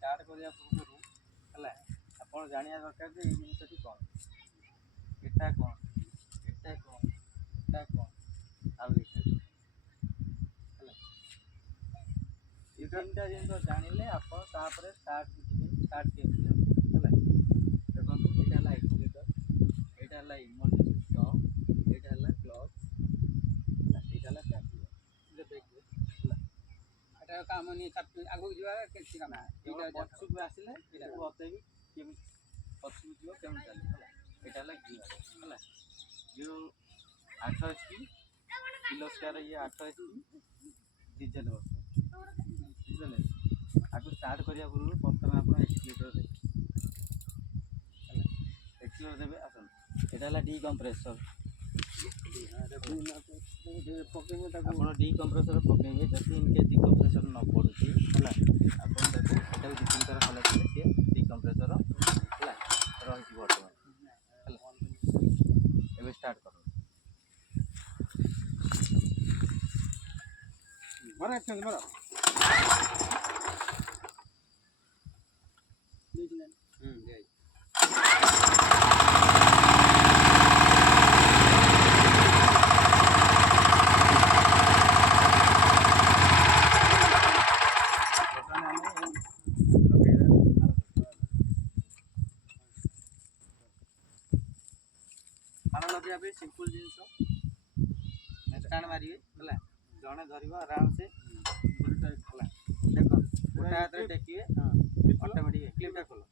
start करिया पूर्व है आप जाना दरकार जे जिनसटी कौन एटा कौन एटा कौन एटा कौन आउ ये तीनटा जिन जानिले आप स्टार्ट स्टार्ट केमती है देखो यहाँ है एक्सीटर यहाँ है इमर्जेंसी स्टॉप यहाँ है क्लच यहाँ है कैपियर काम नहीं आगू जा काम पछुक आसिले बतेबी केमी पछुक जीव केमी चल यहाँ है गियर है गियर 8 HP किलोस्कार ये 8 HP डीजेल वर्ष बुझे आपको स्टार्ट करिया पूर्व प्रथम आप एक्सीटर देवे एक्सीटर देवे आसन यहाँ है डी कंप्रेसर आप डी कंप्रेसर पकड़े जब इनके डी कंप्रेसर न पड़ुची है आप देखो दु तीन थर हल्ला सी डी कंप्रेसर है रही बर्तमान है स्टार्ट कर लगे सिंपल जिनस स्टार्ट मारे है जड़े धर आराम से देख गोटे हाथ टेकिए ऑटोमेटिक क्लिपटा खोल